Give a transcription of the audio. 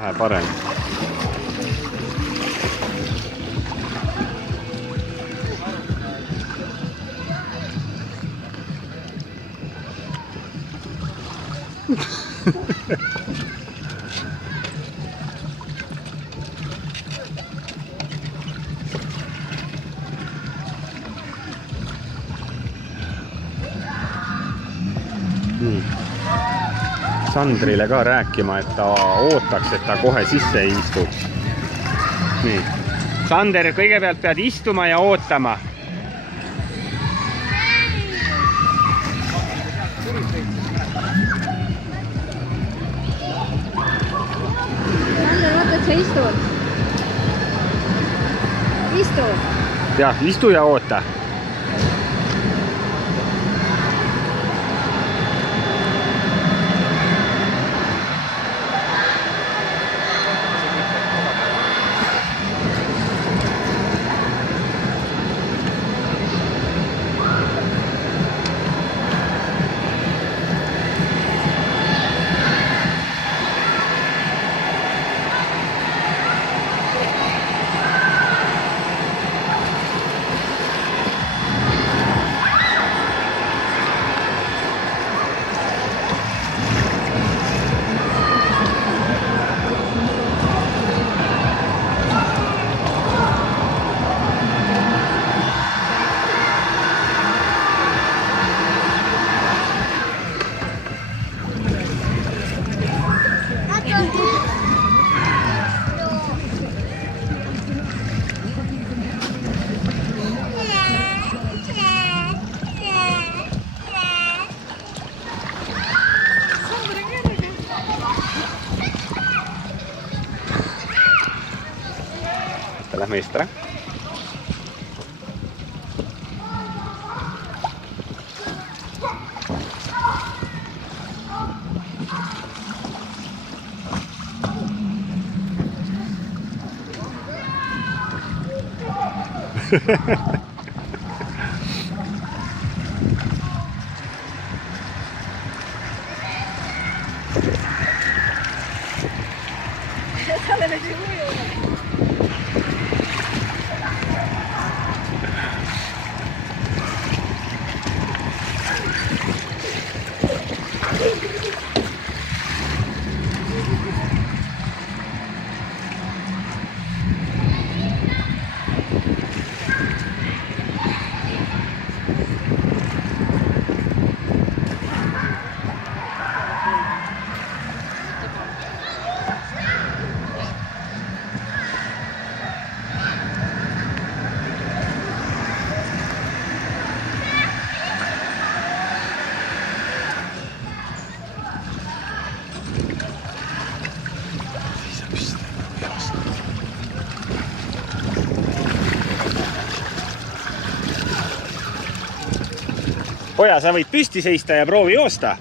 vähe parem. Nii. Sandrile ka rääkima, et ta ootaks, et ta kohe sisse ei istuks. Nii. Sander, kõigepealt pead istuma ja ootama. Sander, vaata, et sa istud. Istu. Jah, istu ja oota. Lähme eest ära. Poja, sa võid püsti seista ja proovi joosta.